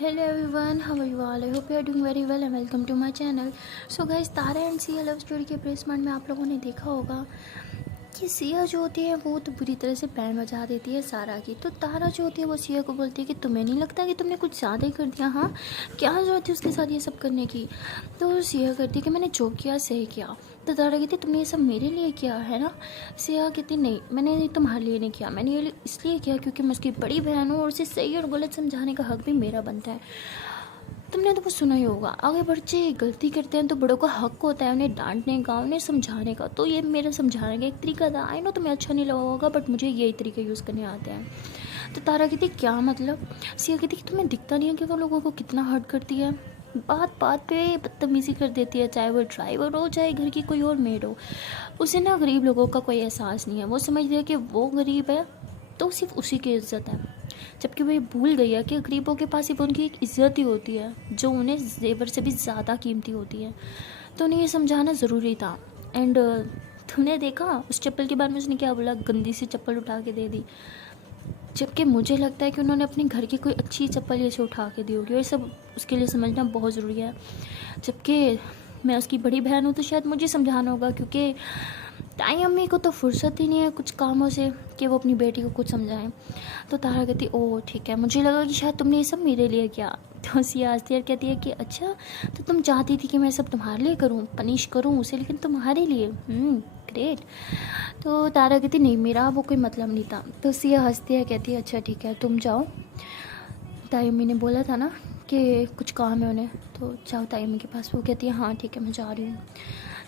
Hello everyone, how are you all? I hope you are doing very well and welcome to my channel. So guys, Tara and Siya love story के प्रेसमेंट में आप लोगों ने देखा होगा कि सिया जो होती है वो तो बुरी तरह से बैंड बजा देती है सारा की। तो तारा जो होती है वो सिया को बोलती है कि तुम्हें नहीं लगता कि तुमने कुछ ज़्यादा ही कर दिया? हाँ, क्या ज़रूरत थी उसके साथ ये सब करने की? तो सिया कहती है कि मैंने जो किया सही किया। तो तारा कहती तुमने ये सब मेरे लिए किया है ना? सिया कहती नहीं, मैंने ये तुम्हारे लिए नहीं किया, मैंने ये इसलिए किया क्योंकि मैं उसकी बड़ी बहन हूँ और उसे सही और गलत समझाने का हक भी मेरा बनता है। तुमने तो वो सुना ही होगा, अगर बच्चे गलती करते हैं तो बड़ों का हक होता है उन्हें डांटने का, उन्हें समझाने का। तो ये मेरा समझाने का एक तरीका था। आई नो तुम्हें अच्छा नहीं लगा होगा बट मुझे यही तरीके यूज़ करने आते हैं। तो तारा कहती क्या मतलब? सिया कहती कि तुम्हें दिखता नहीं है कि वो लोगों को कितना हर्ट करती है, बात बात पे बदतमीज़ी कर देती है, चाहे वो ड्राइवर हो चाहे घर की कोई और मेड हो। उसे ना गरीब लोगों का कोई एहसास नहीं है, वो समझती है कि वो गरीब है तो सिर्फ उसी की इज्जत है, जबकि वो ये भूल गई है कि गरीबों के पास सिर्फ उनकी एक इज्जत ही होती है जो उन्हें जेवर से भी ज़्यादा कीमती होती है। तो उन्हें ये समझाना ज़रूरी था। एंड तुमने देखा उस चप्पल के बारे में उसने क्या बोला? गंदी सी चप्पल उठा के दे दी, जबकि मुझे लगता है कि उन्होंने अपने घर की कोई अच्छी चप्पल ऐसे उठा के दी होगी। और ये सब उसके लिए समझना बहुत ज़रूरी है। जबकि मैं उसकी बड़ी बहन हूँ तो शायद मुझे समझाना होगा, क्योंकि ताई अम्मी को तो फुर्सत ही नहीं है कुछ कामों से कि वो अपनी बेटी को कुछ समझाएं। तो तारा कहती ओह ठीक है, मुझे लगा कि शायद तुमने ये सब मेरे लिए किया। तो सिया हंसती है, कहती है कि अच्छा तो तुम चाहती थी कि मैं सब तुम्हारे लिए करूं, पनिश करूं उसे, लेकिन तुम्हारे लिए। ग्रेट। तो तारा कहती नहीं, मेरा वो कोई मतलब नहीं था। तो सिया हंसती है, कहती है अच्छा ठीक है तुम जाओ, ताई अम्मी ने बोला था ना कि कुछ काम है उन्हें, तो जाओ ताई अम्मी के पास। वो कहती है हाँ ठीक है मैं जा रही हूँ।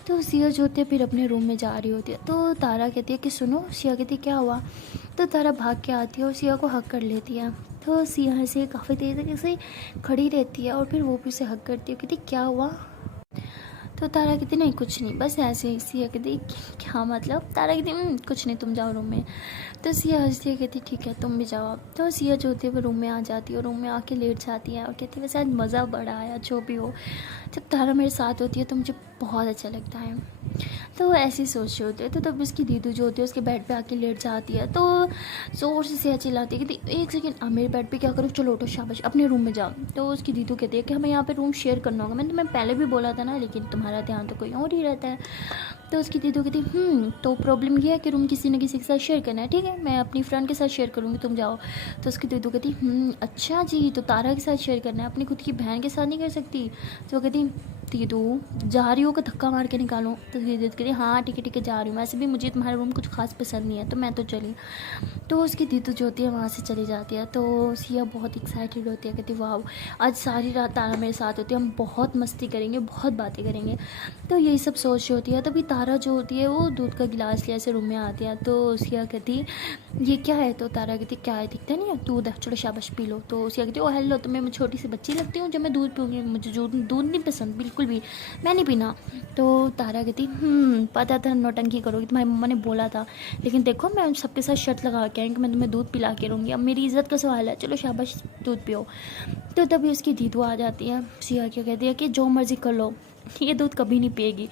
तो सिया जो होती है फिर अपने रूम में जा रही होती है। तो तारा कहती है कि सुनो। सिया कहती है क्या हुआ? तो तारा भाग के आती है और सिया को हक कर लेती है। तो सिया से काफ़ी देर तक ऐसे खड़ी रहती है और फिर वो भी उसे हक करती है, कहती क्या हुआ? तो तारा कहती नहीं कुछ नहीं, बस ऐसे ही। सिया कहती क्या मतलब? तारा कहती कुछ नहीं, तुम जाओ रूम में। तो सिया हंसती है, कहती ठीक है तुम भी जाओ अब। तो सिया जो होती है वो रूम में आ जाती है और रूम में आके लेट जाती है और कहती है वैसे आज मज़ा बड़ा आया जो भी हो, जब तारा मेरे साथ होती है तो मुझे बहुत अच्छा लगता है। तो ऐसे ही सोच रहे होते हैं। तो तब उसकी दीदू जो होती है उसके बेड पे आके लेट जाती है। तो ज़ोर से सिया चिल्लाती है, कहती एक सेकेंड मेरे बेड पे क्या करो, चलो उठो शाबाश अपने रूम में जाओ। तो उसकी दीदू कहती है कि हमें यहाँ पे रूम शेयर करना होगा, मैंने तुम्हें पहले भी बोला था ना, लेकिन तुम्हारा ध्यान तो कोई और ही रहता है। तो उसकी दीदू कहती तो प्रॉब्लम ये है कि रूम किसी न किसी के साथ शेयर करना है, ठीक है मैं अपनी फ्रेंड के साथ शेयर करूँगी, तुम जाओ। तो उसकी दीदू कहती अच्छा जी, तो तारा के साथ शेयर करना है, अपनी खुद की बहन के साथ नहीं कर सकती? तो वो कहती दीदू जा रही हो कि धक्का मार के निकालो? तो दीदी कहती हाँ ठीक है जा रही हूँ, वैसे भी मुझे तुम्हारा रूम कुछ खास पसंद नहीं है तो मैं तो चली। तो उसकी दीदू जो होती है वहाँ से चली जाती है। तो सिया बहुत एक्साइटेड होती है, कहती वाह आज सारी रात तारा मेरे साथ होती है, हम बहुत मस्ती करेंगे बहुत बातें करेंगे। तो यही सब सोच रही होती है। तभी तारा जो होती है वो दूध का गिलास ले ऐसे रूम में आती है। तो सिया कहती ये क्या है? तो तारा कहती क्या है, दिखता नहीं है, दूध है, चलो शाबाश पी लो। तो सिया कहती ओ हेलो, तो मैं छोटी सी बच्ची लगती हूँ जब मैं दूध पीऊँगी? मुझे दूध नहीं पसंद बिल्कुल भी, मैं नहीं पीना। तो तारा कहती पता था नौटंकी करोगी, तुम्हारी मम्मा ने बोला था, लेकिन देखो मैं सबके साथ शर्त लगा के आई कि मैं तुम्हें दूध पिला के रहूँगी, अब मेरी इज्जत का सवाल है, चलो शाबाश दूध पियो। तो तभी उसकी दीदू आ जाती है। सिया क्या कहती है कि जो मर्ज़ी कर लो, ये दूध कभी नहीं पिएगी।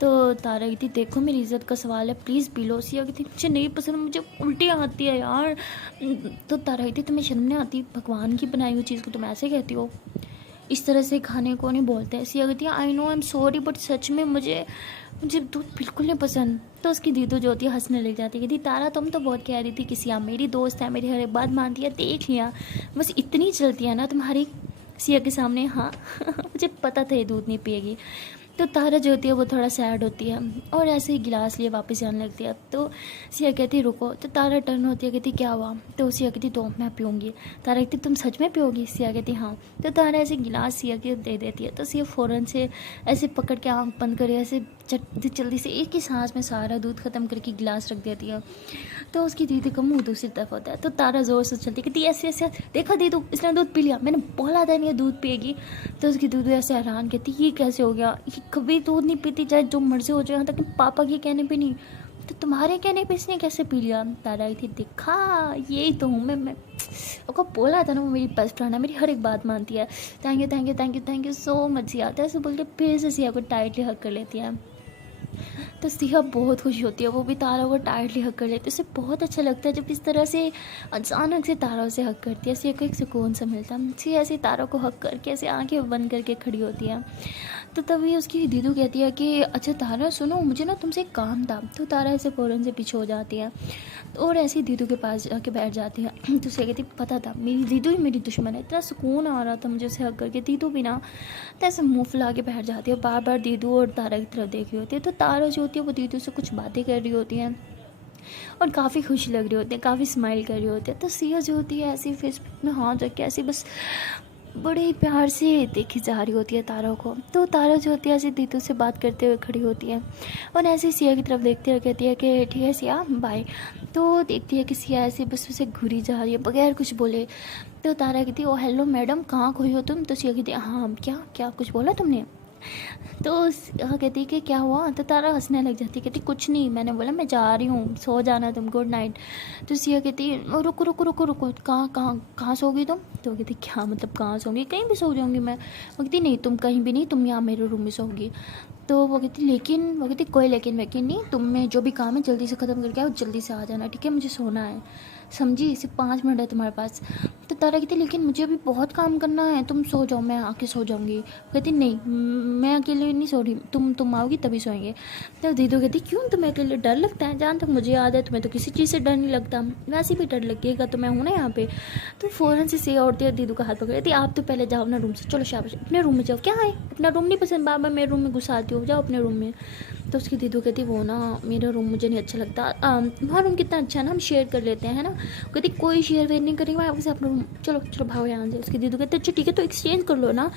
तो तारा कहती देखो मेरी इज़्ज़त का सवाल है, प्लीज़ पी लो। सिया कहती मुझे नहीं पसंद, मुझे उल्टियाँ आती है यार। तो तारा कहती तुम्हें शर्म नहीं आती? भगवान की बनाई हुई चीज़ को तुम ऐसे कहती हो? इस तरह से खाने को नहीं बोलते हैं। सिया कहती है I know I am sorry but सच में मुझे मुझे दूध बिल्कुल नहीं पसंद। तो उसकी दीदू जो होती है हंसने लग जाती है, कहती तारा तुम तो बहुत कह रही थी कि सिया मेरी दोस्त है, मेरी हर एक बात मानती है, देख लिया बस इतनी चलती है ना तुम्हारी सिया के सामने। हाँ मुझे पता था ये दूध नहीं पिएगी। तो तारा जो होती है वो थोड़ा सैड होती है और ऐसे ही गिलास लिए वापस जाने लगती है। तो सिया कहती रुको। तो तारा टर्न होती है, कहती क्या हुआ? तो सिया कहती तो मैं पीऊँगी। तारा कहती तुम सच में पियोगी? सिया कहती हाँ। तो तारा ऐसे गिलास सिया के दे देती है। तो सिया फ़ौरन से ऐसे पकड़ के आँख बंद करे ऐसे जल्दी से एक ही सांस में सारा दूध ख़त्म करके गिलास रख देती है। तो उसकी दीदी का मुंह दूसरी तरफ होता है। तो तारा ज़ोर से चलती कहती ऐसे ऐसे देखा दीदू इसने दूध पी लिया, मैंने बोला था नहीं दूध पिएगी। तो उसकी दीदी ऐसे हैरान कहती ये कैसे हो गया, ये कभी दूध नहीं पीती चाहे जो मर्जी हो जाए, यहाँ तक कि पापा के कहने पे नहीं, तो तुम्हारे कहने पे इसने कैसे पी लिया? तारा आई थी देखा यही तो हूँ मैं उसको बोला था ना वो मेरी बेस्ट फ्रेंड है, मेरी हर एक बात मानती है। Thank you thank you thank you thank you so much Siya. तो ऐसे बोल के फिर से सिया को टाइटली हक कर लेती है। तो सिया बहुत खुश होती है, वो भी तारा को टाइटली हक कर लेती है। उसे बहुत अच्छा लगता है जब इस तरह से अचानक से तारा उसे हक करती है। सिया को एक सुकून सा मिलता है। सिया ऐसे तारा को हक करके ऐसे आंखें बंद करके खड़ी होती है। तो तभी उसकी दीदू कहती है कि अच्छा तारा सुनो, मुझे ना तुमसे एक काम था। तो तारा ऐसे फ़ौरन से पीछे हो जाती है और ऐसे ही दीदू के पास जाके बैठ जाती है। तो उसे कहती पता था मेरी दीदू ही मेरी दुश्मन है। इतना सुकून आ रहा था मुझे उसे हक करके। दीदू भी ना तो ऐसे मुँह फुला के बैठ जाती है और बार बार दीदू और तारा की तरफ देख रही होती है। तो तारा जो होती है वो दीदू से कुछ बातें कर रही होती हैं और काफ़ी खुश लग रही होती है, काफ़ी स्माइल कर रही होती है। तो सिया जो होती है ऐसी फेस में हाथ रख के ऐसी बस बड़े ही प्यार से देखी जा रही होती है तारा को। तो तारा जो होती है ऐसे दीदू से बात करते हुए खड़ी होती है और ऐसे सिया की तरफ देखते हुए कहती है कि ठीक है सिया बाय। तो देखती है कि सिया ऐसे बस उसे घूरी जा रही है बगैर कुछ बोले। तो तारा कहती है ओ हेलो मैडम, कहाँ खोई हो तुम? तो सिया कहती है हाँ क्या क्या कुछ बोला तुमने? तो कहती कि क्या हुआ? तो तारा हंसने लग जाती, कहती कुछ नहीं, मैंने बोला मैं जा रही हूँ, सो जाना तुम, गुड नाइट। तो सिया कहती रुको रुको रुको रुको, कहाँ कहाँ कहाँ सोगी तुम? तो कहती क्या मतलब कहाँ सोगी? कहीं भी सो जाऊँगी मैं। वो कहती नहीं तुम कहीं भी नहीं, तुम यहाँ मेरे रूम में सोगी। तो वो कहती कोई लेकिन वेकिन नहीं, तुम में जो भी काम है जल्दी से ख़त्म करके आओ, जल्दी से आ जाना, ठीक है? मुझे सोना है, समझी? सिर्फ 5 मिनट है तुम्हारे पास। तो तारा कहती लेकिन मुझे अभी बहुत काम करना है, तुम सो जाओ, मैं आके सो जाऊँगी। कहती नहीं मैं अकेले नहीं सो रही, तुम आओगी तभी सोएंगे। तो दीदू कहती क्यों, तुम्हें अकेले डर लगता है? जहाँ तक मुझे याद है तुम्हें तो किसी चीज़ से डर नहीं लगता, वैसे भी डर लगेगा तो मैं हूँ ना यहाँ पे। तो फ़ौरन से सिया उठती है, दीदू का हाथ पकड़ लेती, आप तो पहले जाओ अपना रूम से, चलो शाबाश अपने रूम में जाओ। क्या है अपना रूम नहीं पसंद? बार बार मेरे रूम में घुसाती हो, जाओ अपने रूम में। तो उसकी दीदू कहती वो ना मेरा रूम मुझे नहीं अच्छा लगता, तुम्हारा रूम कितना अच्छा है ना, हम शेयर कर लेते हैं, है ना? कहती कोई शेयर वेयर नहीं करेंगे, आपके साथ अपना रूम, चलो चलो भागो यहाँ से। उसकी दीदू कहते अच्छा ठीक है तो एक्सचेंज कर लो ना।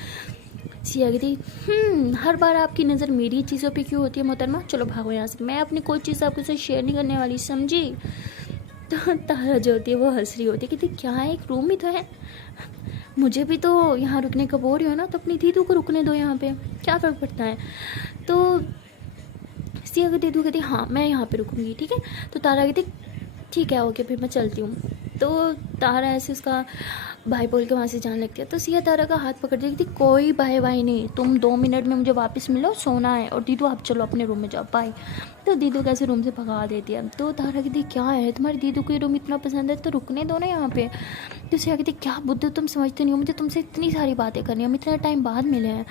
सिया कहती हर बार आपकी नज़र मेरी चीज़ों पे क्यों होती है मोहतरमा, चलो भागो यहाँ से, मैं अपनी कोई चीज़ आपके साथ शेयर नहीं करने वाली, समझी? तो तारा जो होती है वो हंस रही होती है, कहती क्या है एक रूम ही तो है, मुझे भी तो यहाँ रुकने का बोल रही हो ना, तो अपनी दीदू को रुकने दो यहाँ पे, क्या फ़र्क पड़ता है? तो सिया की दीदू कहती हाँ मैं यहाँ पे रुकूंगी, ठीक है? तो तारा कहती ठीक है ओके फिर मैं चलती हूँ। तो तारा ऐसे उसका भाई बोल के वहाँ से जाने लगती है। तो सिया तारा का हाथ पकड़ देती, कोई भाई भाई नहीं, तुम 2 मिनट में मुझे वापस मिलो, सोना है, और दीदू आप चलो अपने रूम में जाओ, बाय। तो दीदू कैसे रूम से भगा देती है। तो तारा कहती क्या है तुम्हारी दीदू को ये रूम इतना पसंद है तो रुकने दो ना यहाँ पे। तो सिया कहती क्या बुद्धू तुम समझते नहीं हो, मुझे तुमसे इतनी सारी बातें करनी है, हम इतना टाइम बाद मिले हैं,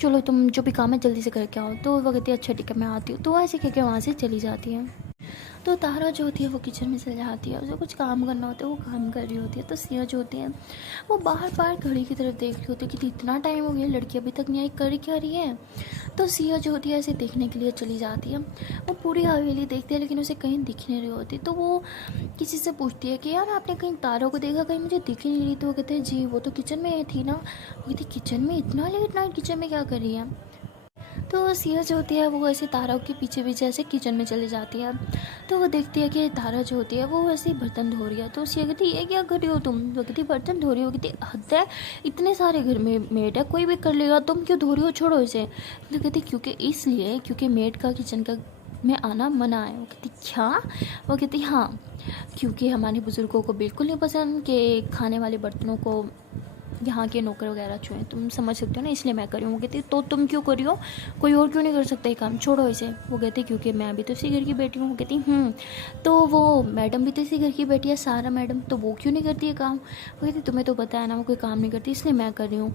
चलो तुम जो भी काम है जल्दी से करके आओ। तो वो कहती है अच्छा ठीक है मैं आती हूँ। तो ऐसे कह के वहाँ से चली जाती है। तो तारा जो होती है वो किचन में चली जाती है, उसे कुछ काम करना होता है, वो काम कर रही होती है। तो सिया जो होती है वो बार बार घड़ी की तरफ देख रही होती है कि इतना टाइम हो गया लड़की अभी तक नहीं आई, कर क्या रही है। तो सिया जो होती है ऐसे देखने के लिए चली जाती है। वो पूरी हवेली देखती है लेकिन उसे कहीं दिख नहीं रही होती। तो वो किसी से पूछती है कि यार आपने कहीं तारों को देखा, कहीं मुझे दिख ही नहीं रही। तो वो कहते हैं जी वो तो किचन में थी ना। वो कहती किचन में, इतना लेट नाइट किचन में क्या कर रही है? तो सिया जो होती है वो ऐसे तारा के पीछे पीछे ऐसे किचन में चली जाती है। तो वो देखती है कि तारा जो होती है वो ऐसे ही बर्तन धो रही है। तो सिया कहती ये क्या कर रही हो तुम? वो कहती बर्तन धो रही हो। कहती हद है, इतने सारे घर में मेड है, कोई भी कर लेगा, तुम क्यों धो रही हो, छोड़ो इसे। तो कहती क्योंकि इसलिए क्योंकि मेड का किचन का में आना मना है। वो कहती क्या? वो कहती हाँ क्योंकि हमारे बुज़ुर्गों को बिल्कुल नहीं पसंद कि खाने वाले बर्तनों को यहाँ के नौकर वगैरह छुएं, तुम समझ सकते हो ना, इसलिए मैं करी हूँ। वो कहती तो तुम क्यों करी हो, कोई और क्यों नहीं कर सकता ये काम, छोड़ो इसे। वो कहते क्योंकि मैं भी तो इसी घर की बेटी हूँ। वो कहती तो वो मैडम भी तो इसी घर की बेटी है, सारा मैडम, तो वो क्यों नहीं करती है काम? वो कहती तुम्हें तो पता है ना वो कोई काम नहीं करती, इसलिए मैं कर रही हूँ।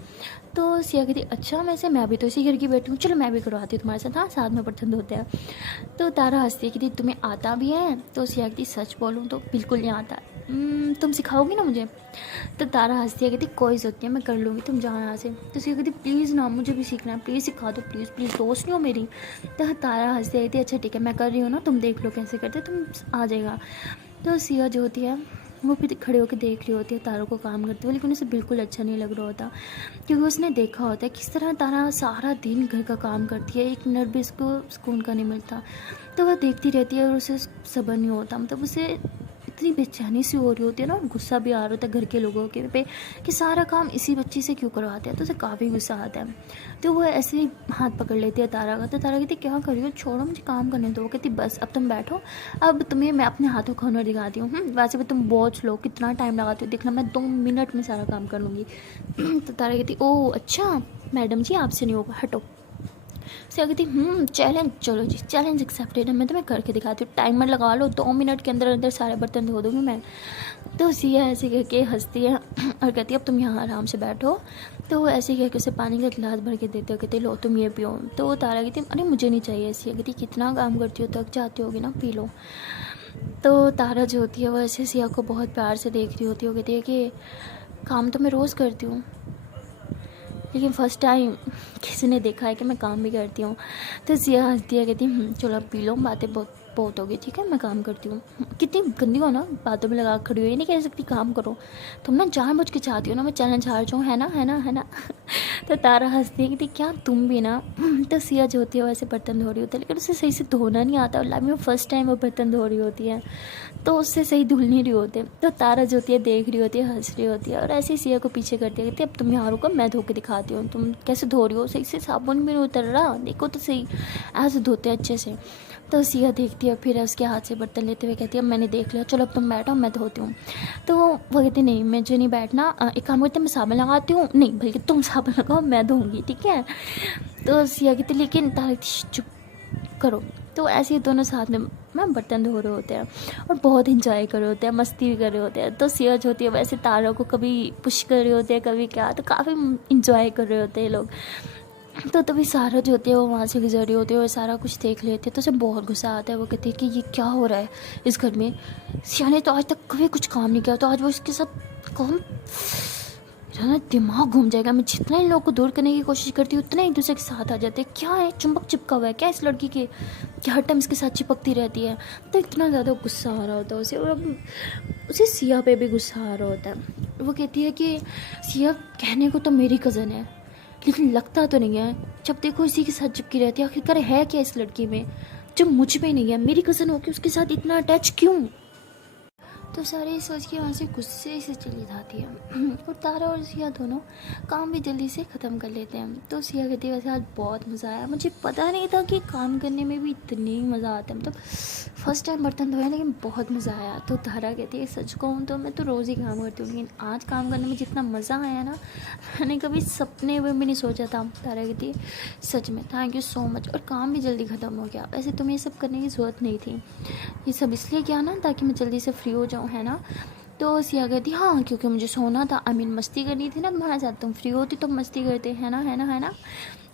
तो सिया कहती अच्छा वैसे मैं भी तो इसी घर की बेटी हूँ, चलो मैं भी करवाती हूँ तुम्हारे साथ, हाँ साथ में बर्तन धोते हैं। तो तारा हंसती है कहती तुम्हें आता भी है? तो सिया कहती सच बोलूँ तो बिल्कुल नहीं आता। तुम सिखाओगी ना मुझे? तो तारा हंसती है कहती कोई ज़रूरत नहीं है मैं कर लूँगी, तुम जाओ यहाँ से। तो सिया कहती प्लीज़ ना मुझे भी सीखना है, प्लीज़ सिखा दो, प्लीज़ प्लीज़, दोस्त नहीं हो मेरी। तो तारा हंसती है कहती अच्छा ठीक है मैं कर रही हूँ ना, तुम देख लो कैसे करते, तुम आ जाएगा। तो सिया जो होती है वो फिर खड़े होकर देख रही होती है तारों को काम करते हुए, लेकिन उसे बिल्कुल अच्छा नहीं लग रहा होता क्योंकि उसने देखा होता है किस तरह तारा सारा दिन घर का काम करती है, एक मिनट भी उसको सुकून का नहीं मिलता। तो वह देखती रहती है और उसे सब्र नहीं होता, मतलब उसे इतनी बेचैनी सी हो रही होती है ना, और गुस्सा भी आ रहा होता है घर के लोगों के पे कि सारा काम इसी बच्ची से क्यों करवाते हैं। तो उसे काफ़ी गुस्सा आता है। तो वो ऐसे ही हाथ पकड़ लेती है तारा का। तो तारा कहती क्या कर रही हो, छोड़ो मुझे काम करने दो। वो कहती बस अब तुम बैठो, अब तुम्हें मैं अपने हाथों का हुनर दिखाती हूँ। वैसे भी तुम बहुत स्लो, कितना टाइम लगाती हो देखना, मैं 2 मिनट में सारा काम कर लूँगी। तो तारा कहती ओह अच्छा मैडम जी आपसे नहीं होगा, हटो। सिया कहती चैलेंज, चलो जी चैलेंज एक्सेप्टेड है, मैं तुम्हें करके दिखाती हूँ, टाइमर लगा लो, 2 मिनट के अंदर अंदर सारे बर्तन धो दूँगी मैं। तो सिया ऐसे कह के हंसती है और कहती है अब तुम यहाँ आराम से बैठो। तो वो ऐसे कह के उसे पानी का गिलास भर के देते हो, कहते लो तुम ये पियो। तो वो तारा कहती अरे मुझे नहीं चाहिए। सिया कहती कितना काम करती हो, थक जाती होगी ना, पी लो। तो तारा जो होती है वो ऐसे सिया को बहुत प्यार से देख रही होती है, वो कहती है कि काम तो मैं रोज़ करती हूँ, लेकिन फ़र्स्ट टाइम किसी ने देखा है कि मैं काम भी करती हूँ। तो सिया हंसती है, कहती चलो अब पी लो, बातें बहुत बहुत होगी, ठीक है मैं काम करती हूँ। कितनी गंदी हो ना, बातों में लगा खड़ी हो, ये नहीं कह सकती काम करो, तुम ना जानबूझ के चाहती हो ना मैं चैलेंज हार जाऊँ, है ना है ना है ना। तो तारा हंसती है, कहती क्या तुम भी ना। तो सिया जो होती है वैसे बर्तन धो रही होती है, लेकिन उसे सही से धोना नहीं आता, लाइफ में फ़र्स्ट टाइम वो बर्तन धो रही होती है, तो उससे सही धुल नहीं रही होते। तो तारा जो होती है देख रही होती है, हंस रही होती है, और ऐसे ही सिया को पीछे करती है, कहती अब तुम यहाँ रुको, मैं धो के दिखाती हूँ, तुम कैसे धो रही हो, सही से साबुन भी नहीं उतर रहा, देखो तो सही, ऐसे धोते हैं अच्छे से। तो सिया देखती है, फिर उसके हाथ से बर्तन लेते हुए कहती है मैंने देख लिया, चलो अब तुम बैठो मैं धोती हूँ। तो वो कहती नहीं मुझे नहीं बैठना, एक काम करते मैं साबुन लगाती हूँ, नहीं बल्कि तुम साबुन लगाओ मैं धोऊंगी, ठीक है। तो सिया कहती लेकिन तारा चुप करो। तो ऐसे ही दोनों साथ में बर्तन धो रहे होते हैं और बहुत इंजॉय कर रहे होते हैं, मस्ती भी कर रहे होते हैं। तो सिया जो होती है वैसे तारा को कभी पुश कर रहे होते हैं, कभी क्या, तो काफ़ी इंजॉय कर रहे होते हैं लोग। तो तभी सारा जो होती है वो वहाँ से गुजर रही होती है, वो सारा कुछ देख लेती है, तो उसे बहुत गुस्सा आता है। वो कहती है कि ये क्या हो रहा है इस घर में, सिया ने तो आज तक कभी कुछ काम नहीं किया, तो आज वो इसके साथ काम, मेरा ना दिमाग घूम जाएगा। मैं जितना इन लोगों को दूर करने की कोशिश करती हूँ उतना एक दूसरे के साथ आ जाते हैं। क्या है, चुंबक चिपका हुआ है क्या इस लड़की के, कि हर टाइम इसके साथ चिपकती रहती है। तो इतना ज़्यादा गुस्सा आ रहा होता है उसे, और अब उसे सिया पे भी गुस्सा आ रहा होता है। वो कहती है कि सिया कहने को तो मेरी कज़न है, लेकिन लगता तो नहीं है, जब देखो इसी के साथ चिपकी रहती है, आखिरकार है क्या इस लड़की में जो मुझ में नहीं है, मेरी कज़न हो के उसके साथ इतना अटैच क्यों। तो सारे सोच के वहाँ से गुस्से से चली जाती है। और तारा और सिया दोनों काम भी जल्दी से ख़त्म कर लेते हैं। तो सिया कहती है वैसे आज बहुत मज़ा आया, मुझे पता नहीं था कि काम करने में भी इतनी मज़ा आता है, मतलब फ़र्स्ट टाइम बर्तन धोया लेकिन बहुत मज़ा आया। तो तारा कहती है सच कहूँ तो मैं तो रोज़ ही काम करती हूँ, लेकिन आज काम करने में जितना मज़ा आया ना, मैंने कभी सपने में भी नहीं सोचा था। तारा कहती है सच में थैंक यू सो मच, और काम भी जल्दी ख़त्म हो गया। वैसे तुम्हें ये सब करने की ज़रूरत नहीं थी, ये सब इसलिए किया ना ताकि मैं जल्दी से फ्री हो जाऊँ, है ना। तो सिया कहती हाँ क्योंकि मुझे सोना था, आई मीन मस्ती करनी थी ना तुम्हारे साथ, तुम फ्री होती तो मस्ती करते, है ना है ना है ना।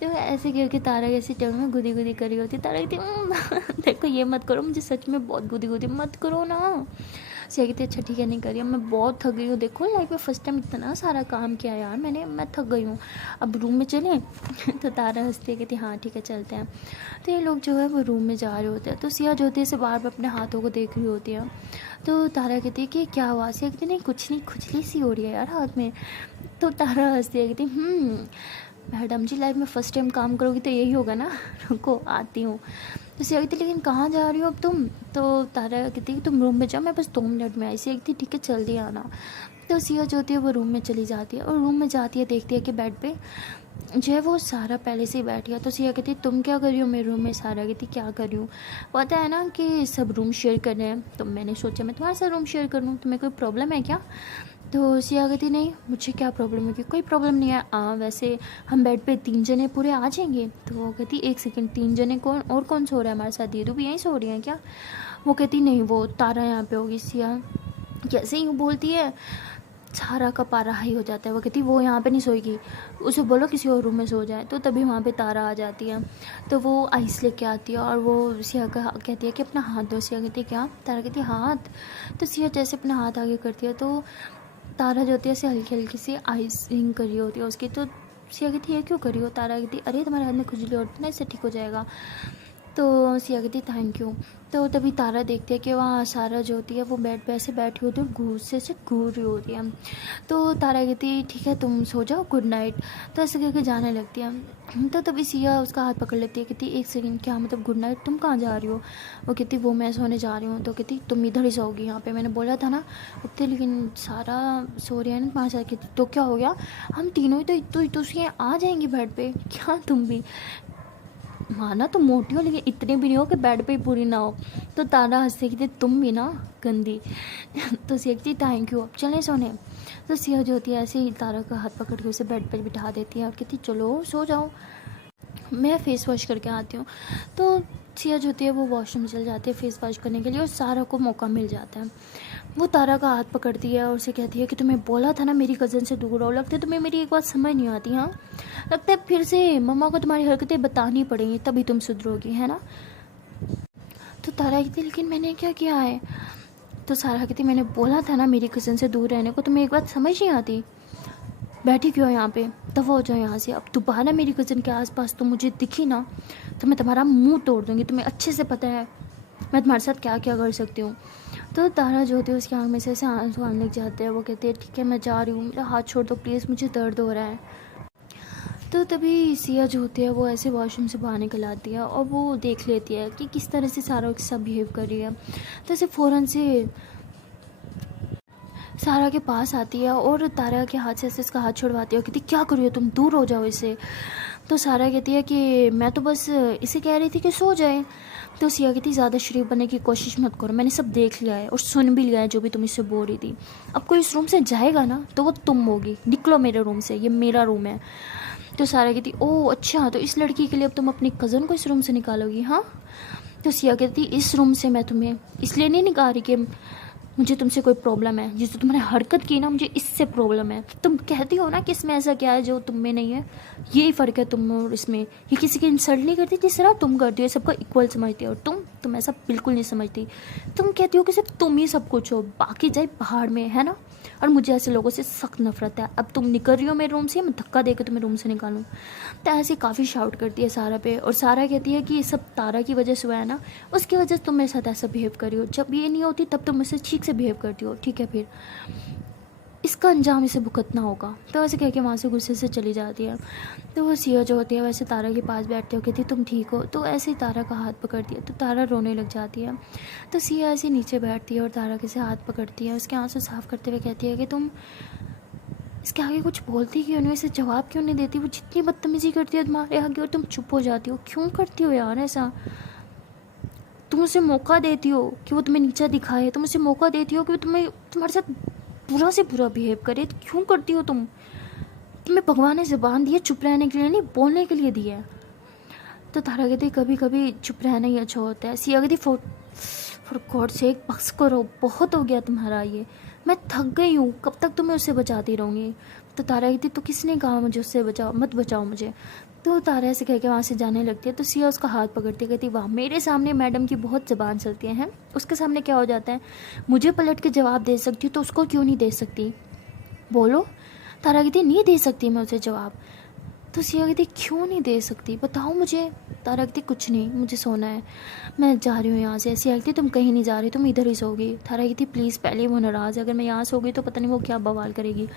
तो ऐसे करके तारा कैसी टर्म में गुदी गुदी करी होती। तारा कहती देखो ये मत करो, मुझे सच में बहुत गुदी गुदी मत करो ना। सिया कहती अच्छा ठीक है नहीं करिए, मैं बहुत थक गई हूँ, देखो लाइफ में फर्स्ट टाइम इतना सारा काम किया यार मैंने, मैं थक गई हूँ, अब रूम में चलें। तो तारा हंसती है, कहती हाँ ठीक है चलते हैं। तो ये लोग जो है वो रूम में जा रहे होते हैं। तो सिया जो होती है इसे बार बार अपने हाथों को देख रही होती है। तो तारा कहती है कि क्या हुआ। सिया कहती नहीं कुछ नहीं, खुजली सी हो रही है यार हाथ में। तो तारा हंसती है, कहती मैडम जी लाइफ में फ़र्स्ट टाइम काम करोगी तो यही होगा ना, रुको आती हूँ। तो सिया कहती लेकिन कहाँ जा रही हो अब तुम। तो तारा कहती कि तुम रूम में जाओ, मैं बस 2 मिनट में आई। सिया कहती ठीक है जल्दी आना। तो सिया जो होती है वो रूम में चली जाती है, और रूम में जाती है देखती है कि बेड पे जो है वो सारा पहले से ही बैठ गया। तो सिया कहती तुम क्या कर रही हो मेरे रूम में। सारा कहती क्या कर रही हूँ, पता है ना कि सब रूम शेयर कर रहे हैं, तो मैंने सोचा मैं तुम्हारे साथ रूम शेयर कर लूँ, तुम्हें कोई प्रॉब्लम है क्या। तो सिया कहती नहीं मुझे क्या प्रॉब्लम है, कि कोई प्रॉब्लम नहीं है, वैसे हम बेड पे 3 जने पूरे आ जाएंगे। तो वो कहती 1 सेकंड 3 जने कौन, और कौन सो रहा है हमारे साथ, दीदू भी यहीं सो रही है क्या। वो कहती नहीं वो तारा यहाँ पे होगी। सिया कैसे यूँ बोलती है, सारा का पारा हाई हो जाता है। वो कहती वो यहाँ पे नहीं सोएगी, उसे बोलो किसी और रूम में सो जाए। तो तभी वहाँ पे तारा आ जाती है। तो वो आइस लेके आती है और वो सिया का कहती है कि अपना हाथ दो। सिया कहती है क्या। तारा कहती है हाथ। तो सिया जैसे अपना हाथ आगे करती है तो तारा जो होती है ऐसे हल्की हल्की सी आइसिंग करी होती है उसकी। तो सिया कहती है क्यों करी हो। तारा कहती अरे तुम्हारे हाथ में खुजली और ना, इससे ठीक हो जाएगा। तो सिया कहती थैंक यू। तो तभी तारा देखती है कि वहाँ सारा जो होती है वो बेड पे ऐसे बैठी होती है और गुस्से से घूर रही होती है। तो तारा कहती ठीक है तुम सो जाओ, गुड नाइट। तो ऐसे करके जाने लगती है। तो तभी सिया उसका हाथ पकड़ लेती है, कहती 1 सेकंड क्या मतलब गुड नाइट, तुम कहाँ जा रही हो। वो कहती वो मैं सोने जा रही हूँ। तो कहती तुम इधर ही सोओगी यहाँ पे, मैंने बोला था ना। कहती लेकिन सारा सो रही है ना तुम्हारे साथ। कहती तो क्या हो गया, हम तीनों ही तो आ जाएंगे बेड पे, क्या तुम भी माना तो मोटी हो लेकिन इतने भी नहीं हो कि बेड पे ही पूरी ना हो। तो तारा हंसते कहती तुम भी ना गंदी। तो सिया कहती थैंक यू, अब चलें सोने। तो सिया जो होती है ऐसे ही तारा का हाथ पकड़ के उसे बेड पर बिठा देती है और कहती चलो सो जाओ। मैं फ़ेस वॉश करके आती हूँ। तो सिया जो होती है वो वॉशरूम चल जाती है फ़ेस वॉश करने के लिए और सारा को मौका मिल जाता है। वो तारा का हाथ पकड़ती है और उसे कहती है कि तुम्हें बोला था ना मेरी कज़न से दूर रहो। लगता है तुम्हें मेरी एक बात समझ नहीं आती। हाँ, लगता है फिर से मम्मा को तुम्हारी हरकतें बतानी पड़ेंगी तभी तुम सुधरोगी, है ना। तो तारा कहती लेकिन मैंने क्या किया है। तो सारा कहती मैंने बोला था ना मेरी कज़न से दूर रहने को, तुम्हें एक बात समझ नहीं आती। बैठी क्यों है यहाँ पे, दफ़ा हो जाओ यहाँ से। अब दोबारा मेरी कज़न के आसपास तो मुझे दिखी ना तो मैं तुम्हारा मुंह तोड़ दूँगी। तुम्हें अच्छे से पता है मैं तुम्हारे साथ क्या क्या कर सकती हूँ। तो तारा जो होती है उसकी आँख में से ऐसे आंसू आने लग जाते हैं। वो कहती है ठीक है मैं जा रही हूँ, मेरा हाथ छोड़ दो प्लीज़, मुझे दर्द हो रहा है। तो तभी सिया जो होती है वो ऐसे वॉशरूम से बाहर निकल आती है और वो देख लेती है कि किस तरह से सारा एक साथ बिहेव कर रही है। तो ऐसे फ़ौरन से सारा के पास आती है और तारा के हाथ से ऐसे इसका हाथ छुड़वाती है और कहती क्या कर रही हो तुम, दूर हो जाओ इससे। तो सारा कहती है कि मैं तो बस इसे कह रही थी कि सो जाए। तो सिया कहती ज़्यादा शरीफ बनने की कोशिश मत करो, मैंने सब देख लिया है और सुन भी लिया है जो भी तुम इससे बोल रही थी। अब कोई इस रूम से जाएगा ना तो वो तुम होगी, निकलो मेरे रूम से, ये मेरा रूम है। तो सारा कहती ओह अच्छा, तो इस लड़की के लिए अब तुम अपनी कज़न को इस रूम से निकालोगी। हाँ, तो सिया कहती इस रूम से मैं तुम्हें इसलिए नहीं निकाल रही कि मुझे तुमसे कोई प्रॉब्लम है, जिससे तुमने हरकत की ना मुझे इससे प्रॉब्लम है। तुम कहती हो ना कि इसमें ऐसा क्या है जो तुम में नहीं है, यही फ़र्क है तुम और इसमें। ये किसी की इंसल्ट नहीं करती जिस तरह तुम करती हो, सबको इक्वल समझती हो। और तुम ऐसा बिल्कुल नहीं समझती। तुम कहती हो कि सिर्फ तुम ही सब कुछ हो, बाकी जाए पहाड़ में, है ना। और मुझे ऐसे लोगों से सख्त नफरत है। अब तुम निकल रही हो मेरे रूम से, मैं धक्का देकर तुम्हें रूम से निकालूं। तो ऐसे काफ़ी शाउट करती है सारा पे और सारा कहती है कि ये सब तारा की वजह से हुआ है ना, उसकी वजह से तुम मेरे साथ ऐसा बिहेव कर रही हो। जब ये नहीं होती तब तुम मुझसे ठीक से बिहेव करती हो, ठीक है, फिर इसका अंजाम इसे भुगतना होगा। तो ऐसे कह के वहाँ से गुस्से से चली जाती है। तो वो सिया जो होती है वैसे तारा के पास बैठती है, कहती तुम ठीक हो। तो ऐसे ही तारा का हाथ पकड़ती है तो तारा रोने लग जाती है। तो सिया ऐसे नीचे बैठती है और तारा के से हाथ पकड़ती है, उसके आंसू साफ करते हुए कहती है कि तुम इसके आगे कुछ बोलती क्यों नहीं, इसे जवाब क्यों नहीं देती। वो जितनी बदतमीजी करती है तुम्हारे आगे और तुम चुप हो जाती हो, क्यों करती हो यार ऐसा। तुम उसे मौका देती हो कि वो तुम्हें नीचा दिखाए, तुम उसे मौका देती हो कि वो तुम्हारे साथ बुरा से बुरा बिहेव करे, तो क्यों करती हो तुम। तुम्हें भगवान ने ज़ुबान दी है चुप रहने के लिए, नहीं बोलने के लिए दी है। तो तारा कहती कभी कभी चुप रहना ही अच्छा होता है। सिया कहती फॉर गॉड सेक बख्श करो, बहुत हो गया तुम्हारा ये, मैं थक गई हूँ, कब तक तुम्हें उससे बचाती रहूँगी। तो तारा कहती तो किसने कहा मुझे उससे बचाओ, मत बचाओ मुझे। तो तारा ऐसे कह के वहाँ से जाने लगती है। तो सिया उसका हाथ पकड़ती कहती वाह मेरे सामने मैडम की बहुत ज़बान चलती है, उसके सामने क्या हो जाता है, मुझे पलट के जवाब दे सकती हूँ तो उसको क्यों नहीं दे सकती, बोलो। तारा कहती नहीं दे सकती मैं उसे जवाब। तो सिया कहती क्यों नहीं दे सकती, बताओ मुझे। तारा कहती कुछ नहीं, मुझे सोना है, मैं जा रही हूँ यहाँ से। सिया कहती तुम कहीं नहीं जा रही, तुम इधर ही सोगी। तारा कहती प्लीज़, पहले वो नाराज़ है, अगर मैं यहाँ सोगी तो पता नहीं वो क्या बवाल करेगी।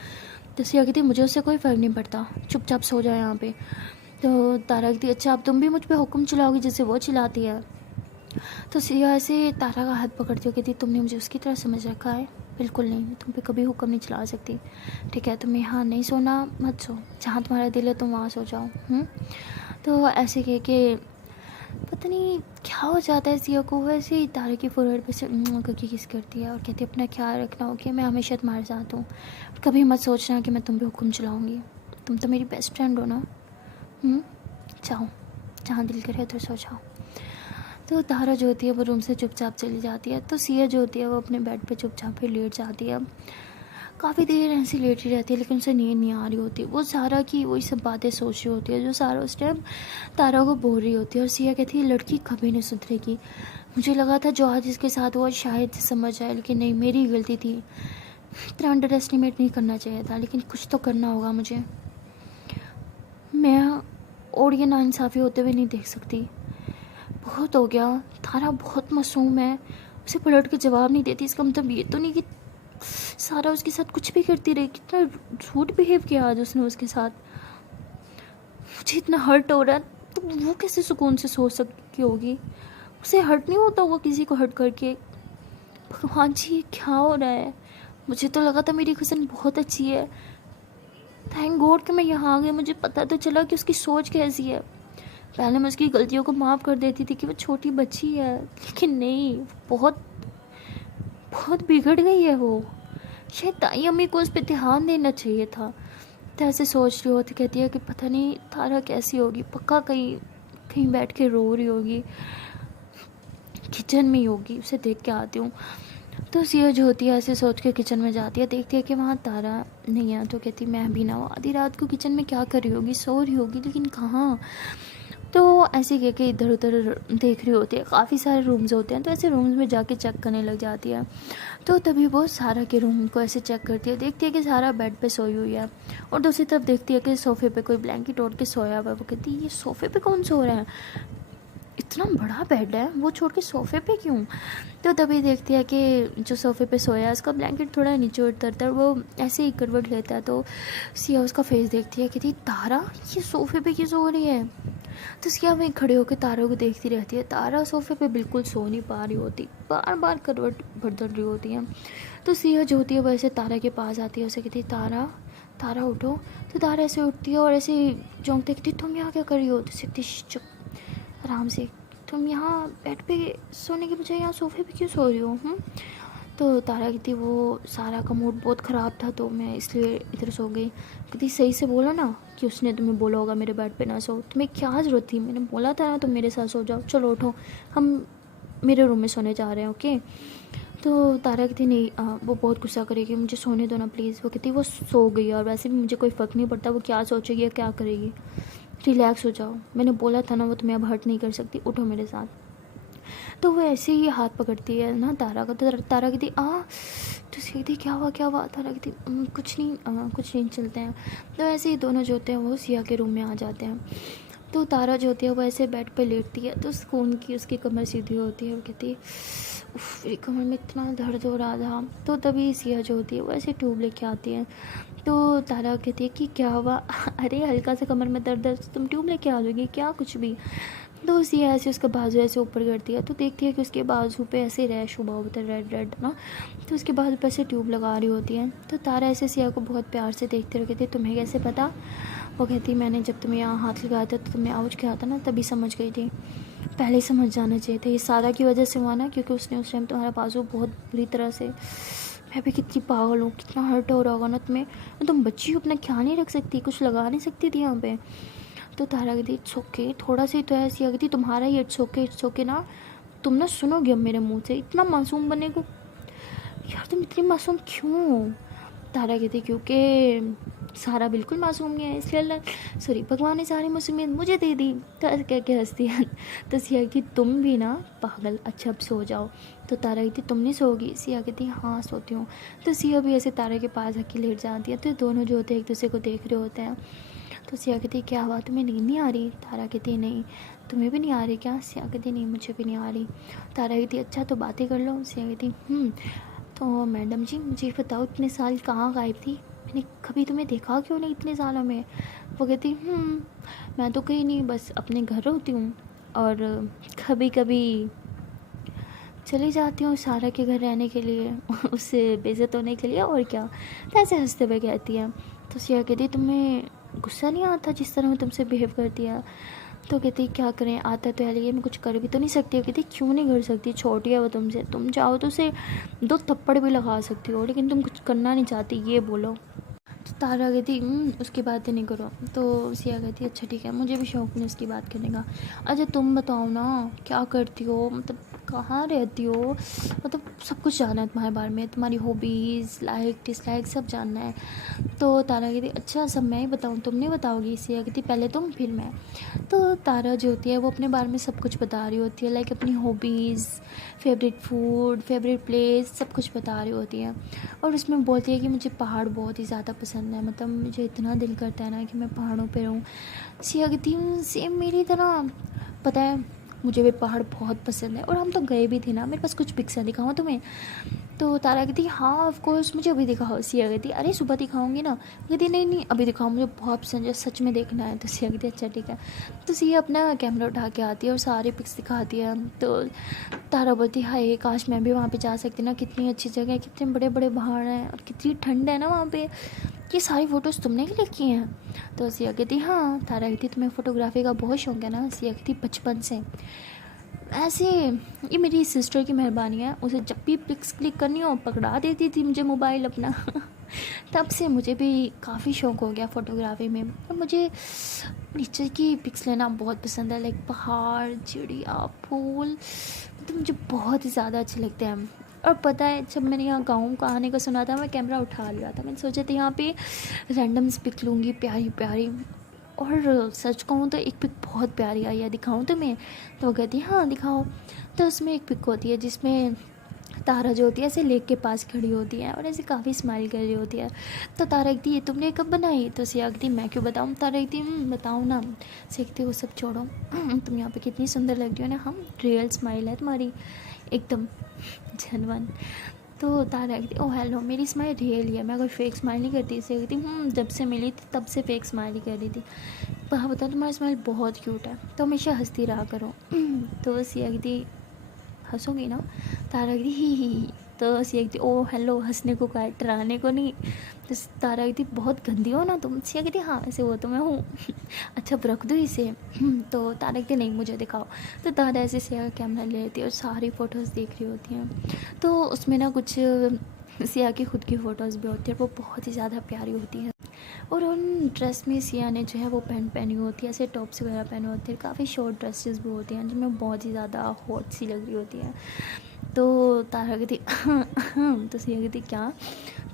तो सिया कहती मुझे उससे कोई फ़र्क नहीं पड़ता, चुपचाप सो जाए यहाँ पे। तो तारा कहती अच्छा अब तुम भी मुझ पर हुक्म चलाओगी जैसे वो चिल्लाती है। तो सिया ऐसे तारा का हाथ पकड़ती हो, कहती तुमने मुझे उसकी तरह समझ रखा है, बिल्कुल नहीं, मैं तुम पे कभी हुक्म नहीं चला सकती, ठीक है। तुम्हें यहाँ नहीं सोना मत सो, जहाँ तुम्हारा दिल है तुम वहाँ सो जाओ। तो ऐसे कह के पता नहीं क्या हो जाता है सिया को, वैसे ही तारे की फोरहेड पे से करके किस करती है और कहती है अपना ख्याल रखना, ओके, मैं हमेशा तुम्हारे साथ हूँ, कभी मत सोचना कि मैं तुम पे हुक्म चलाऊँगी, तुम तो मेरी बेस्ट फ्रेंड हो ना। जाओ, जहाँ दिल करे उधर सो जाओ। तो तारा जो होती है वो रूम से चुपचाप चली जाती है। तो सिया जो होती है वो अपने बेड पे चुपचाप फिर लेट जाती है। काफ़ी देर ऐसी लेटी रहती है लेकिन उसे नींद नहीं आ रही होती। वो सारा की वही सब बातें सोच रही होती है जो सारा उस टाइम तारा को बोल रही होती है। और सिया कहती है लड़की कभी नहीं सुधरेगी, मुझे लगा था जो आज इसके साथ हुआ शायद समझ आए, लेकिन नहीं, मेरी गलती थी, इतना अंडर एस्टिमेट नहीं करना चाहिए था, लेकिन कुछ तो करना होगा मुझे। मैं और ये नाइंसाफ़ी होते हुए नहीं देख सकती, बहुत हो गया। तारा बहुत मासूम है, उसे पलट के जवाब नहीं देती, इसका मतलब ये तो नहीं कि सारा उसके साथ कुछ भी करती रही। कितना रूड बिहेव किया आज उसने उसके साथ, मुझे इतना हर्ट हो रहा है। तो वो कैसे सुकून से सोच सकती होगी, उसे हर्ट नहीं होता होगा किसी को हर्ट करके। भगवान जी ये क्या हो रहा है, मुझे तो लगा था मेरी कज़न बहुत अच्छी है, थैंक गॉड कि मैं यहाँ आ गई, मुझे पता तो चला कि उसकी सोच कैसी है। पहले मैं उसकी गलतियों को माफ़ कर देती थी कि वो छोटी बच्ची है, लेकिन नहीं, बहुत बहुत बिगड़ गई है वो। शायद ताई अम्मी को उस पर ध्यान देना चाहिए था। तो ऐसे सोच रही होती, कहती है कि पता नहीं तारा कैसी होगी, पक्का कहीं कहीं बैठ के रो रही होगी, किचन में ही होगी, उसे देख के आती हूँ। तो सिया जो होती है ऐसे सोच के किचन में जाती है, देखती है कि वहाँ तारा नहीं है, तो कहती मैं भी ना हो, आधी रात को किचन में क्या कर रही होगी, सो रही होगी, लेकिन कहाँ। तो ऐसे कह के इधर उधर देख रही होती है, काफ़ी सारे रूम्स होते हैं, तो ऐसे रूम्स में जाके चेक करने लग जाती है। तो तभी वो सारा के रूम को ऐसे चेक करती है, देखती है कि सारा बेड पे सोई हुई है, और दूसरी तरफ देखती है कि सोफ़े पे कोई ब्लैंकेट ओढ़ के सोया हुआ है। वो कहती है ये सोफ़े पे कौन सो रहा है, इतना बड़ा बेड है, वो छोड़ के सोफ़े पे क्यों। तो तभी देखती है कि जो सोफ़े पे सोया है उसका ब्लैंकेट थोड़ा नीचे उतरता है, वो ऐसे ही करवट लेता है। तो सिया उसका फेस देखती है, कहती तारा ये सोफ़े पे क्यों सो रही है। तो सिया वहीं खड़े होकर तारा को देखती रहती है। तारा सोफ़े पे बिल्कुल सो नहीं पा रही होती, बार बार करवट बदल रही होती है। तो सिया जो होती है वो ऐसे तारा के पास आती है, उसे कहती है तारा तारा उठो। तो तारा ऐसे उठती है और ऐसे चौंकते, कहती तुम यहाँ क्या कर रही हो। तो सिद्धि चुप, आराम से, तुम यहाँ बेड पे सोने के बजाय यहाँ सोफ़े पे क्यों सो रही हो। तो तारा कहती वो सारा का मूड बहुत ख़राब था तो मैं इसलिए इधर सो गई। कहती सही से बोलो ना कि उसने तुम्हें बोला होगा मेरे बेड पे ना सो, तुम्हें क्या ज़रूरत थी, मैंने बोला था ना तुम मेरे साथ सो जाओ, चलो उठो हम मेरे रूम में सोने जा रहे हैं, ओके। तो तारा कहती नहीं, वो बहुत गुस्सा करेगी, मुझे सोने दो ना प्लीज़। वो कहती वो सो गई और वैसे भी मुझे कोई फ़र्क नहीं पड़ता वो क्या सोचेगी या क्या करेगी, रिलैक्स हो जाओ, मैंने बोला था ना वो तुम्हें अब हर्ट नहीं कर सकती, उठो मेरे साथ। तो वो ऐसे ही हाथ पकड़ती है ना तारा का। तो तारा कहती तो सीधी क्या हुआ क्या हुआ। तारा कहती कुछ नहीं कुछ नहीं, चलते हैं। तो ऐसे ही दोनों जो होते हैं वो सिया के रूम में आ जाते हैं। तो तारा जो होती है वो ऐसे बेड पे लेटती है, तो सुकून की उसकी कमर सीधी होती है। वो कहती उफ मेरी कमर में इतना दर्द हो रहा था। तो तभी सिया जो होती है वो ऐसे ट्यूब लेके आती है। तो तारा कहती है कि क्या हुआ अरे हल्का सा कमर में दर्द है, तुम ट्यूब लेके आ जाओगी क्या, कुछ भी। तो सिया ऐसे उसका बाजू ऐसे ऊपर करती है, तो देखती है कि उसके बाजू पे ऐसे रैश हुआ होता है, रेड रेड ना। तो उसके बाजू पे ऐसे ट्यूब लगा रही होती है। तो तारा ऐसे सिया को बहुत प्यार से देखते रह, कहती है तुम्हें कैसे पता। वो कहती मैंने जब तुम्हें यहाँ हाथ लगाया था तो तुम्हें आउच किया था ना, तभी समझ गई थी, पहले ही समझ जाना चाहिए था। ये सारा की वजह से हुआ ना, क्योंकि उसने उस टाइम तुम्हारा बाजू बहुत बुरी तरह से, मैं भी कितनी पागल हूँ, कितना हर्ट हो रहा होगा ना तुम्हें, तुम बच्ची हो, अपना ख्याल नहीं रख सकती, कुछ लगा नहीं सकती थी यहाँ पे। तो तारा कहती इट्स ओके, थोड़ा सा ही तो है। सिया कहती तुम्हारा ही इट्स ओके ना, तुम ना सुनोगे अब मेरे मुंह से, इतना मासूम बने को यार, तुम इतनी मासूम क्यों हो। तारा कहती क्योंकि सारा बिल्कुल मासूम नहीं है, इसलिए अल्लाह सॉरी भगवान ने सारी मासूमियत मुझे दे दी। तो ऐसे कह के हंसती है। तो सिया कहती तुम भी ना पागल, अच्छा अब सो जाओ। तो तारा कहती तुम नहीं सोगी। सिया कहती हाँ सोती हूँ। तो सिया भी ऐसे तारा के पास आके लेट जाती है। तो दोनों जो होते हैं एक दूसरे को देख रहे होते हैं। तो सिया कहती क्या हुआ, तुम्हें नींद नहीं आ रही। तारा कहती नहीं, तुम्हें भी नहीं आ रही क्या। सिया कहती नहीं मुझे भी नहीं आ रही। तारा कहती अच्छा तो बातें कर लो। सिया कहती तो मैडम जी मुझे बताओ इतने साल कहाँ गायब थी, मैंने कभी तुम्हें देखा क्यों नहीं इतने सालों में। वो कहती मैं तो कहीं नहीं, बस अपने घर होती हूँ और कभी कभी चली जाती हूँ सारा के घर रहने के लिए उससे बेइज्जत होने के लिए, और क्या। तो ऐसे हंसते हुए कहती है। तो सिया कहती तुम्हें गुस्सा नहीं आता जिस तरह मैं तुमसे बिहेव करती है। तो कहती क्या करें, आता तो है लेकिन मैं कुछ कर भी तो नहीं सकती। कहती क्यों नहीं कर सकती, छोटी है वो तुमसे, तुम चाहो तो उसे 2 थप्पड़ भी लगा सकती हो, लेकिन तुम कुछ करना नहीं चाहती, ये बोलो। तो तारा कहती उसकी बातें नहीं करो। तो सिया कहती अच्छा ठीक है, मुझे भी शौक नहीं उसकी बात करने का। अच्छा तुम बताओ ना क्या करती हो, मतलब कहाँ रहती हो, मतलब सब कुछ जानना है तुम्हारे बारे में, तुम्हारी हॉबीज़ लाइक डिसलाइक सब जानना है। तो तारा कहती अच्छा सब मैं ही बताऊँ, तुम नहीं बताओगी। सिया कहती पहले तुम फिर मैं। तो तारा जो होती है वो अपने बारे में सब कुछ बता रही होती है, लाइक अपनी hobbies, favourite food, favourite place, सब कुछ बता रही होती है। और उसमें बोलती है कि मुझे पहाड़ बहुत ही ज़्यादा पसंद है, मतलब मुझे इतना दिल करता है ना कि मैं पहाड़ों पे रहूँ। सिया कहती सेम मेरी तरह, पता है मुझे भी पहाड़ बहुत पसंद है, और हम तो गए भी थे ना, मेरे पास कुछ पिक्स दिखाऊँ तुम्हें। तो तारा कहती हाँ ऑफ कोर्स मुझे अभी दिखाओ। सिया कहती अरे सुबह दिखाऊंगी ना। कहती नहीं नहीं अभी दिखाओ, मुझे बहुत पसंद है, सच में देखना है। तो सिया कहती अच्छा ठीक है। तो सिया अपना कैमरा उठा के आती है और सारे पिक्स दिखाती है। तो तारा बोलती हाय काश मैं भी वहाँ पे जा सकती ना, कितनी अच्छी जगह है, कितने बड़े बड़े पहाड़ हैं और कितनी ठंड है ना वहाँ पे, ये सारी फ़ोटोज़ तुमने क्लिक की हैं। तो सिया कहती हाँ। तारा कहती तुम्हें फ़ोटोग्राफी का बहुत शौक है ना। सिया कहती बचपन से। ऐसे ये मेरी सिस्टर की मेहरबानी है, उसे जब भी पिक्स क्लिक करनी हो पकड़ा देती थी मुझे मोबाइल अपना तब से मुझे भी काफ़ी शौक़ हो गया फ़ोटोग्राफी में, और मुझे नेचर की पिक्स लेना बहुत पसंद है। लाइक पहाड़, चिड़िया, फूल, तो मुझे बहुत ही ज़्यादा अच्छे लगते हैं। और पता है, जब मैंने यहाँ गाँव का आने का सुना था, मैं कैमरा उठा लिया था। मैंने सोचा था यहाँ पे रैंडम पिक लूँगी प्यारी प्यारी, और सच कहूँ तो एक पिक बहुत प्यारी आई है, दिखाऊँ तुम्हें? तो वो कहती है हाँ दिखाओ। तो उसमें एक पिक होती है जिसमें तारा जो होती है ऐसे लेक के पास खड़ी होती है और ऐसे काफ़ी स्माइल कर रही होती है। तो तारा कहती ये तुमने कब बनाई? तो सिया कहती मैं क्यों बताऊँ? तारा कहती बताओ ना। सिया कहती वो सब छोड़ो, तुम यहाँ पे कितनी सुंदर लग रही हो ना, हम रियल स्माइल है तुम्हारी, एकदम जेन्युइन। तो तारा कहती ओ हेलो, मेरी स्माइल रियल ही है, मैं कोई फेक स्माइल नहीं करती। सिया कहती जब से मिली थी तब से फेक स्माइल ही कर रही थी। कहा बता तुम्हारी स्माइल बहुत क्यूट है, तो हमेशा हंसती रहा करो। तो सिया कहती हंसोगी ना? तारा कहती ही। तो सिया कहती ओ हेलो, हंसने को कहा, डराने को नहीं। तो तारा कहती बहुत गंदी हो ना तुम? सिया कहती हाँ ऐसे वो तो मैं हूँ। अच्छा रख दूँ इसे? तो तारा कहती नहीं मुझे दिखाओ। तो तारा ऐसे सिया का कैमरा ले लेती है और सारी फ़ोटोज़ देख रही होती हैं। तो उसमें ना कुछ सिया की खुद की फ़ोटोज़ भी होती है, वो बहुत ही ज़्यादा प्यारी होती है। और उन ड्रेस में सिया ने जो है वो पैंट पहनी होती है, ऐसे टॉप्स वगैरह पहने होते हैं, काफ़ी शॉर्ट ड्रेसेस भी होती हैं जिनमें बहुत ही ज़्यादा हॉट सी लग रही होती है। तो तारा कहती तो सिया कहती क्या?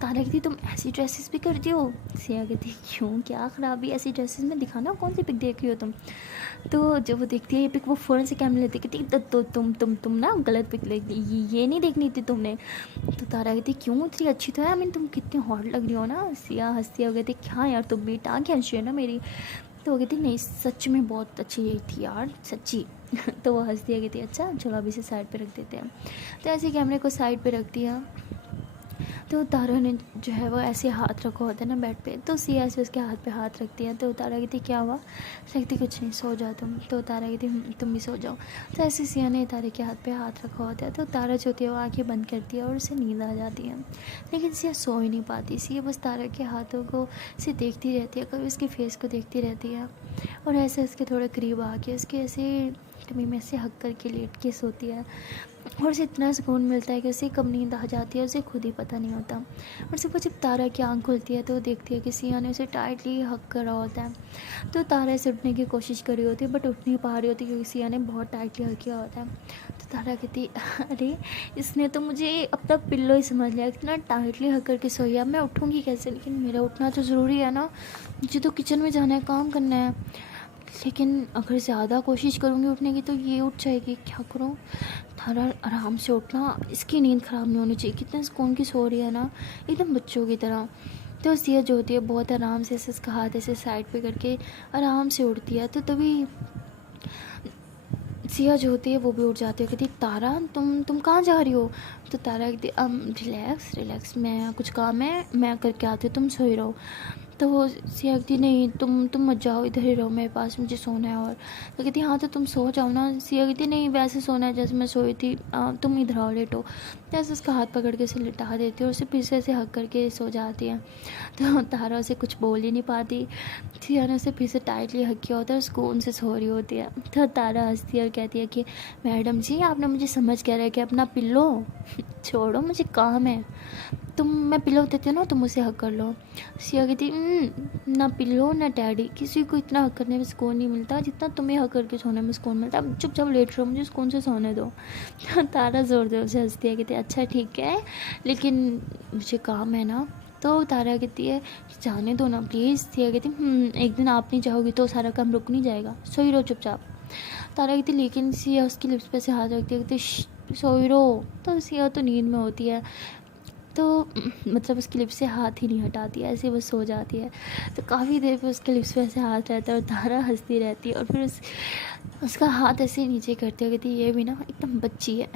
तारा कहती तुम ऐसी ड्रेसेस भी करती हो? सिया कहती क्यों, क्या ख़राबी ऐसी ड्रेसेस में? दिखाना कौन सी पिक देख रही हो तुम? तो जब वो देखती है ये पिक, वो फ़ौरन से कैमरा लेती कहती तो तुम ना गलत पिक ले, ये नहीं देखनी थी तुमने। तो तारा कहती क्यों, इतनी अच्छी तो है, तुम कितनी हॉट लग रही हो ना। सिया हंसती हो कहती क्या यार तुम भी टाँग खींच रही हो ना मेरी। तो वो कहती नहीं सच में बहुत अच्छी थी यार, सच्ची। तो वो हंसती है कहती अच्छा चलो अभी से साइड पे रख देते हैं। तो ऐसे कैमरे को साइड पे रख दिया। तो तारा ने जो है वो ऐसे हाथ रखा होता है ना बेड पे, तो सिया ऐसे उसके हाथ पे हाथ रखती है। तो तारा कहती क्या हुआ? कहती कुछ नहीं, सो जाओ तुम। तो तारा कहती तुम भी सो जाओ। तो ऐसे सिया ने तारे के हाथ पे हाथ रखा होता है। तो तारा जो होती है वो आँखें बंद करती है और उसे नींद आ जाती है। लेकिन सिया सो ही नहीं पाती। सिया बस तारा के हाथों को से देखती रहती है, कभी उसके फेस को देखती रहती है, और ऐसे उसके थोड़े करीब आके उसके ऐसे टमी में से हक करके लेट के सोती है। और उसे इतना सुकून मिलता है कि उसे कब नींद आ जाती है उसे खुद ही पता नहीं होता। और सुबह जब तारा की आँख खुलती है तो वो देखती है कि सिया ने उसे टाइटली हक करा होता है। तो तारा से उठने की कोशिश कर रही होती है बट उठ नहीं पा रही होती क्योंकि सिया ने बहुत टाइटली हक किया होता है। तो तारा कहती अरे इसने तो मुझे अपना पिल्लो ही समझ लिया, इतना टाइटली हक करके सोई है, मैं उठूँगी कैसे? लेकिन मेरा उठना तो ज़रूरी है ना, मुझे तो किचन में जाना है, काम करना है। लेकिन अगर ज़्यादा कोशिश करूँगी उठने की तो ये उठ जाएगी, क्या करूँ? तारा आराम से उठना, इसकी नींद ख़राब नहीं होनी चाहिए, कितने सुकून की सो रही है ना, एकदम बच्चों की तरह। तो सिया जो होती है बहुत आराम से ऐसे उसका हाथ ऐसे साइड पे करके आराम से उठती है। तो तभी सिया जो होती है वो भी उठ जाती है, कहती तारा तुम कहाँ जा रही हो? तो तारा कहती रिलैक्स रिलैक्स, मैं कुछ काम है मैं करके आती हूँ, तुम सोई रहो। तो वो सिया कहती नहीं तुम मत जाओ, इधर ही रहो मेरे पास, मुझे सोना है। और तो कहती हाँ तो तुम सो जाओ ना। सिया कहती नहीं वैसे सोना है जैसे मैं सोई थी, तुम इधर आओ लेटो। जैसे उसका हाथ पकड़ के उसे लिटा देती है और उसे फिर से ऐसे हक करके सो जाती है। तो तारा उसे कुछ बोल ही नहीं पाती। सिया ने उसे फिर से टाइटली हक किया होता है और सुकून से सो रही होती है। तो तारा हंसती है और कहती है कि मैडम जी आपने मुझे समझ के रखा अपना पिल्लो छोड़ो, मुझे काम है, मैं पिलो देती हूँ ना तुम उसे हक कर लो। सिया कहती ना पिलो ना डैडी, किसी को इतना हक करने में सुकून नहीं मिलता जितना तुम्हें हक करके सोने में सुकून मिलता है, चुपचाप लेट रहो, मुझे सुकून से सोने दो। तारा ज़ोर ज़ोर से हंसती है, कहती है अच्छा ठीक है लेकिन मुझे काम है ना। तो तारा कहती है जाने दो ना प्लीज़। सिया कहती एक दिन आप नहीं जाओगी तो सारा काम रुक नहीं जाएगा, सोई रहो चुपचाप। तारा कहती लेकिन सिया उसकी लिप्स पे से हाथ रखती है, कहती सोई रहो। तो सिया तो नींद में होती है, तो मतलब उसकी लिप्स से हाथ ही नहीं हटाती है, ऐसे बस सो जाती है। तो काफ़ी देर पे उसके लिप्स पे ऐसे हाथ रहता है और तारा हंसती रहती है और फिर उसका हाथ ऐसे नीचे करती है, कहती ये भी ना एकदम बच्ची है।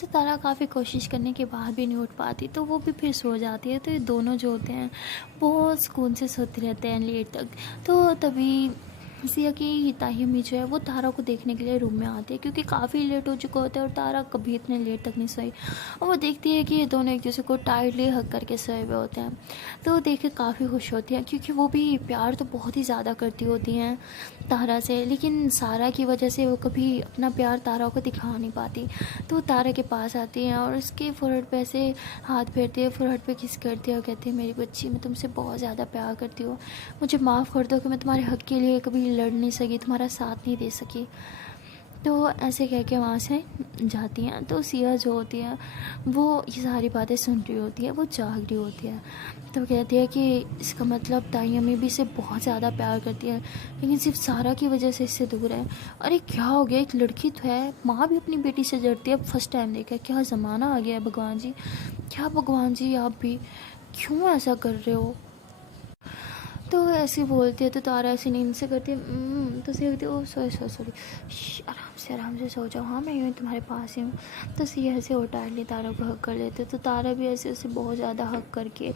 तो तारा काफ़ी कोशिश करने के बाद भी नहीं उठ पाती तो वो भी फिर सो जाती है। तो ये दोनों जो होते हैं बहुत सुकून से सोते रहते हैं लेट तक। तो तभी सिया की ताई अम्मी जो है वो तारा को देखने के लिए रूम में आती है, क्योंकि काफ़ी लेट हो चुका होता है और तारा कभी इतने लेट तक नहीं सोई। और वो देखती है कि ये दोनों एक दूसरे को टाइटली हग करके सोए हुए होते हैं। तो वो देख के काफ़ी खुश होती है, क्योंकि वो भी प्यार तो बहुत ही ज़्यादा करती होती हैं तारा से, लेकिन सारा की वजह से वो कभी अपना प्यार तारा को दिखा नहीं पाती। तो वो तारा के पास आती हैं और उसके फोrehead पे ऐसे हाथ फेरती है, फोrehead पे किस करती है और कहती है, मेरी बच्ची, मैं तुमसे बहुत ज़्यादा प्यार करती हूँ, मुझे माफ़ कर दो कि मैं तुम्हारे हक के लिए कभी लड़ नहीं सकी, तुम्हारा साथ नहीं दे सकी। तो ऐसे कह के वहाँ से जाती हैं। तो सिया जो होती है वो ये सारी बातें सुन रही होती है, वो जाग रही होती है। तो कहती है कि इसका मतलब ताई अम्मी भी इसे बहुत ज़्यादा प्यार करती है, लेकिन सिर्फ सारा की वजह से इससे दूर है। अरे क्या हो गया, एक लड़की तो है, माँ भी अपनी बेटी से डरती है। अब फर्स्ट टाइम देखा, क्या ज़माना आ गया है भगवान जी, क्या भगवान जी आप भी क्यों ऐसा कर रहे हो। तो ऐसे बोलती है तो तारा ऐसे नींद से करती है तो सिया कहती है, ओ सॉरी सॉरी सॉरी, आराम से सो जाओ, हाँ मैं यूँ तुम्हारे पास ही हूँ। तो सिया ऐसे उठा ली, तारा को हक कर लेते, तो तारा भी ऐसे उसे बहुत ज़्यादा हक करके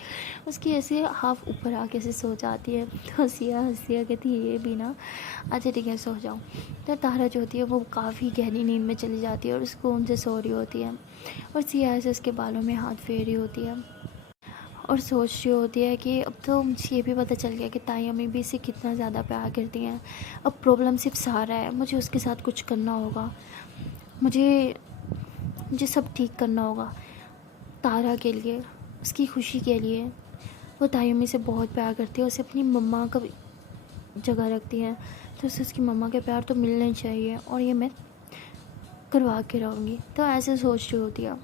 उसकी ऐसे हाफ ऊपर आके से सो जाती है। तो सिया कहती है, ये भी ना, अच्छा ठीक है सो जाओ। तो तारा जो होती है वो काफ़ी गहरी नींद में चली जाती है और सुकून से सो रही होती है। और सिया ऐसे उसके बालों में हाथ फेर रही होती है और सोच रही होती है कि अब तो मुझे ये भी पता चल गया कि ताई अम्मी भी इसे कितना ज़्यादा प्यार करती हैं। अब प्रॉब्लम सिर्फ सारा है, मुझे उसके साथ कुछ करना होगा, मुझे मुझे सब ठीक करना होगा तारा के लिए, उसकी खुशी के लिए। वो ताई अम्मी से बहुत प्यार करती है, उसे अपनी मम्मा का जगह रखती है, तो उसे उसकी मम्मा के प्यार तो मिलना ही चाहिए और ये मैं करवा के रहूँगी। तो ऐसे सोच रही होती है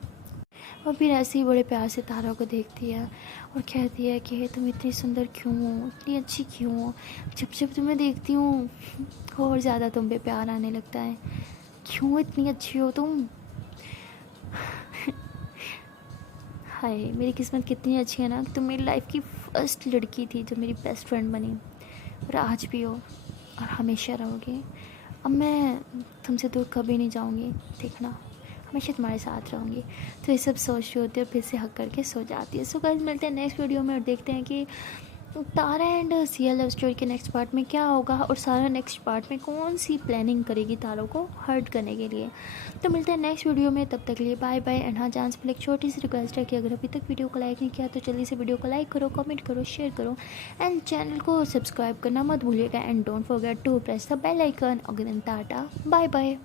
और फिर ऐसे ही बड़े प्यार से तारा को देखती है और कहती है कि तुम इतनी सुंदर क्यों हो, इतनी अच्छी क्यों हो, जब जब तुम्हें देखती हूँ और ज़्यादा तुम पे प्यार आने लगता है, क्यों इतनी अच्छी हो तुम। हाय मेरी किस्मत कितनी अच्छी है ना कि तुम मेरी लाइफ की फर्स्ट लड़की थी जो मेरी बेस्ट फ्रेंड बनी, और आज भी हो और हमेशा रहोगी। अब मैं तुमसे दूर कभी नहीं जाऊँगी, देखना हमेशा तुम्हारे साथ रहूँगी। तो ये सब सोच रही होती है और फिर से हक करके सो जाती है। सो गाइस मिलते हैं नेक्स्ट वीडियो में और देखते हैं कि तारा एंड सिया लव स्टोरी के नेक्स्ट पार्ट में क्या होगा और सारा नेक्स्ट पार्ट में कौन सी प्लानिंग करेगी तारों को हर्ट करने के लिए। तो मिलते हैं नेक्स्ट वीडियो में, तब तक के लिए बाय बाय। एंड हाँ चांस पर एक छोटी सी रिक्वेस्ट है कि अगर अभी तक वीडियो को लाइक नहीं किया तो जल्दी से वीडियो को लाइक करो, कमेंट करो, शेयर करो एंड चैनल को सब्सक्राइब करना मत भूलिएगा। And don't forget to press the bell icon. अगर टाटा बाय बाय।